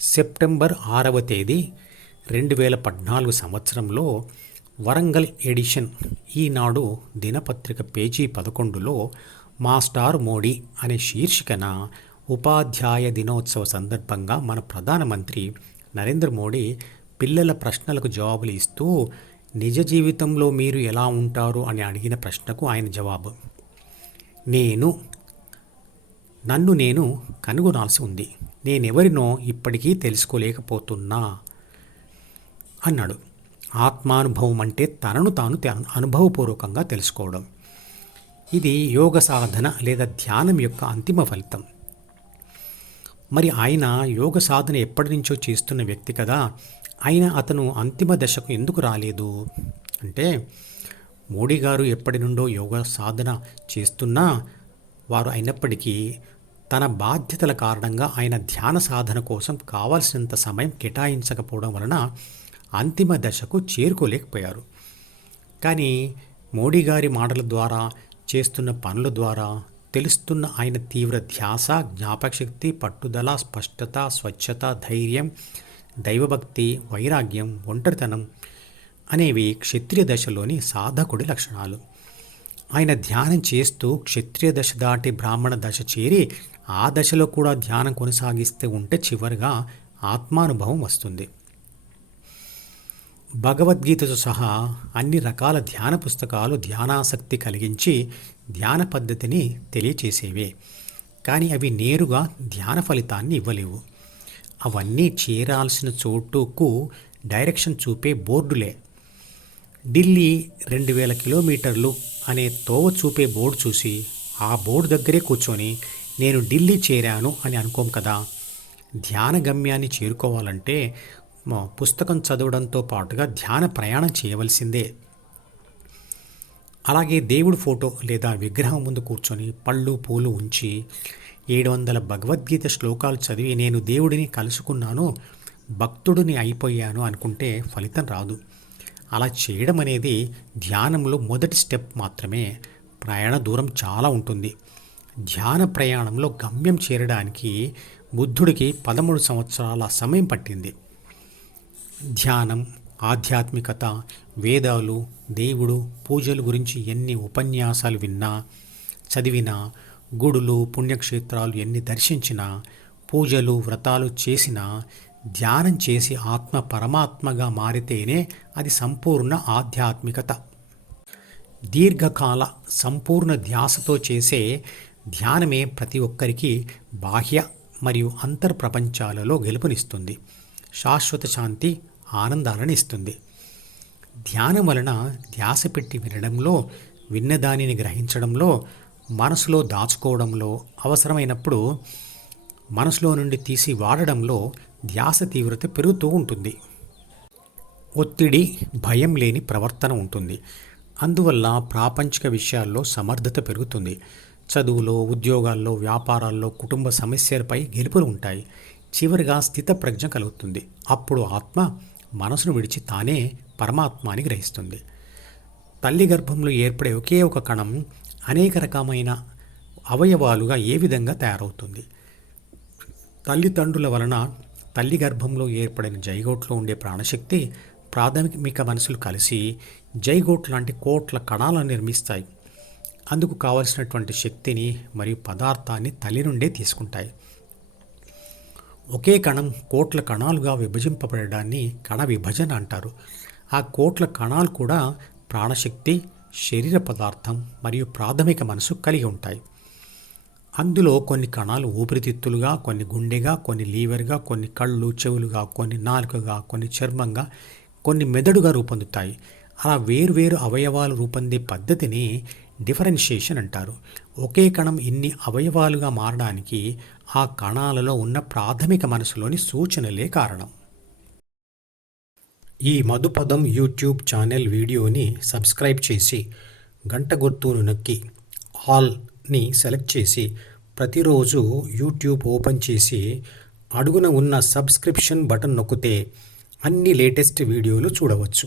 September 6వ తేదీ 2014 సంవత్సరంలో వరంగల్ ఎడిషన్ ఈనాడు దినపత్రిక పేజీ 11లో మాస్టార్ మోడీ అనే శీర్షికన ఉపాధ్యాయ దినోత్సవ సందర్భంగా మన ప్రధానమంత్రి నరేంద్ర మోడీ పిల్లల ప్రశ్నలకు జవాబులు ఇస్తూ నిజ జీవితంలో మీరు ఎలా ఉంటారు అని అడిగిన ప్రశ్నకు ఆయన జవాబు, నన్ను నేను కనుగొనాల్సి ఉంది. నేనెవరినో ఇప్పటికీ తెలుసుకోలేకపోతున్నా అన్నాడు. ఆత్మానుభవం అంటే తనను తాను అనుభవపూర్వకంగా తెలుసుకోవడం. ఇది యోగ సాధన లేదా ధ్యానం యొక్క అంతిమ ఫలితం. మరి ఆయన యోగ సాధన ఎప్పటి నుంచో చేస్తున్న వ్యక్తి కదా, అతను అంతిమ దశకు ఎందుకు రాలేదు అంటే, మోడీ గారు ఎప్పటి నుండో యోగ సాధన చేస్తున్నా వారు అయినప్పటికీ తన బాధ్యతల కారణంగా ఆయన ధ్యాన సాధన కోసం కావాల్సినంత సమయం కేటాయించకపోవడం వలన అంతిమ దశకు చేరుకోలేకపోయారు. కానీ మోడీ గారి మాటల ద్వారా, చేస్తున్న పనుల ద్వారా తెలుస్తున్న ఆయన తీవ్ర ధ్యాస, జ్ఞాపకశక్తి, పట్టుదల, స్పష్టత, స్వచ్ఛత, ధైర్యం, దైవభక్తి, వైరాగ్యం, ఒంటరితనం అనేవి క్షత్రియ దశలోని సాధకుడి లక్షణాలు. ఆయన ధ్యానం చేస్తూ క్షత్రియ దశ దాటి బ్రాహ్మణ దశ చేరి ఆ దశలో కూడా ధ్యానం కొనసాగిస్తూ ఉంటే చివరిగా ఆత్మానుభవం వస్తుంది. భగవద్గీతతో సహా అన్ని రకాల ధ్యాన పుస్తకాలు ధ్యానాసక్తి కలిగించి ధ్యాన పద్ధతిని తెలియచేసేవే, కానీ అవి నేరుగా ధ్యాన ఫలితాన్ని ఇవ్వలేవు. అవన్నీ చేరాల్సిన చోటుకు డైరెక్షన్ చూపే బోర్డులే. ఢిల్లీ 2000 కిలోమీటర్లు అనే తోవ చూపే బోర్డు చూసి ఆ బోర్డు దగ్గరే కూర్చొని నేను ఢిల్లీ చేరాను అని అనుకోం కదా. ధ్యాన గమ్యాన్ని చేరుకోవాలంటే పుస్తకం చదవడంతో పాటుగా ధ్యాన ప్రయాణం చేయవలసిందే. అలాగే దేవుడి ఫోటో లేదా విగ్రహం ముందు కూర్చొని పళ్ళు పూలు ఉంచి 700 భగవద్గీత శ్లోకాలు చదివి నేను దేవుడిని కలుసుకున్నాను, భక్తుడిని అయిపోయాను అనుకుంటే ఫలితం రాదు. అలా చేయడం అనేది ధ్యానంలో మొదటి స్టెప్ మాత్రమే. ప్రయాణ దూరం చాలా ఉంటుంది. ధ్యాన ప్రయాణంలో గమ్యం చేరడానికి బుద్ధుడికి 13 సంవత్సరాల సమయం పట్టింది. ధ్యానం, ఆధ్యాత్మికత, వేదాలు, దేవుడు, పూజల గురించి ఎన్ని ఉపన్యాసాలు విన్నా, చదివినా, గుడులు, పుణ్యక్షేత్రాలు ఎన్ని దర్శించినా, పూజలు, వ్రతాలు చేసినా, ధ్యానం చేసి ఆత్మ పరమాత్మగా మారితేనే అది సంపూర్ణ ఆధ్యాత్మికత. దీర్ఘకాల సంపూర్ణ ధ్యాసతో చేసే ధ్యానమే ప్రతి ఒక్కరికి బాహ్య మరియు అంతర్ప్రపంచాలలో గెలుపునిస్తుంది, శాశ్వత శాంతి, ఆనందాలను ఇస్తుంది. ధ్యానం వలన ధ్యాస పెట్టి వినడంలో, విన్నదానిని గ్రహించడంలో, మనసులో దాచుకోవడంలో, అవసరమైనప్పుడు మనసులో నుండి తీసి వాడడంలో ధ్యాస తీవ్రత పెరుగుతూ ఉంటుంది. ఒత్తిడి, భయం లేని ప్రవర్తన ఉంటుంది. అందువల్ల ప్రాపంచిక విషయాల్లో సమర్థత పెరుగుతుంది. చదువులో, ఉద్యోగాల్లో, వ్యాపారాల్లో, కుటుంబ సమస్యలపై గెలుపులు ఉంటాయి. చివరిగా స్థితప్రజ్ఞ కలుగుతుంది. అప్పుడు ఆత్మ మనసును విడిచి తానే పరమాత్మాని గ్రహిస్తుంది. తల్లి గర్భంలో ఏర్పడే ఒకే ఒక కణం అనేక రకమైన అవయవాలుగా ఏ విధంగా తయారవుతుంది. తల్లిదండ్రుల వలన తల్లి గర్భంలో ఏర్పడిన జైగోట్లో ఉండే ప్రాణశక్తి, ప్రాథమిక మనసులు కలిసి జైగోట్ లాంటి కోట్ల కణాలను నిర్మిస్తాయి. అందుకు కావలసినటువంటి శక్తిని మరియు పదార్థాన్ని తల్లి నుండే తీసుకుంటాయి. ఒకే కణం కోట్ల కణాలుగా విభజింపబడడాన్ని కణ విభజన అంటారు. ఆ కోట్ల కణాలు కూడా ప్రాణశక్తి, శరీర పదార్థం మరియు ప్రాథమిక మనసు కలిగి ఉంటాయి. అందులో కొన్ని కణాలు ఊపిరితిత్తులుగా, కొన్ని గుండెగా, కొన్ని లీవర్గా, కొన్ని కళ్ళు చెవులుగా, కొన్ని నాలుకగా, కొన్ని చర్మంగా, కొన్ని మెదడుగా రూపొందుతాయి. అలా వేరువేరు అవయవాలు రూపొందే పద్ధతిని డిఫరెన్షియేషన్ అంటారు. ఒకే కణం ఇన్ని అవయవాలుగా మారడానికి ఆ కణాలలో ఉన్న ప్రాథమిక మనసులోని సూచనలే కారణం. ఈ మధుపదం యూట్యూబ్ ఛానల్ వీడియోని సబ్స్క్రైబ్ చేసి గంట గుర్తును నొక్కి ఆల్ని సెలెక్ట్ చేసి ప్రతిరోజు యూట్యూబ్ ఓపెన్ చేసి అడుగున ఉన్న సబ్స్క్రిప్షన్ బటన్ నొక్కితే అన్ని లేటెస్ట్ వీడియోలు చూడవచ్చు.